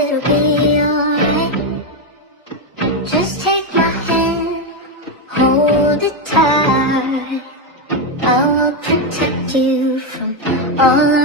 it'll be alright. Just take my hand, hold it tight. I will protect you from all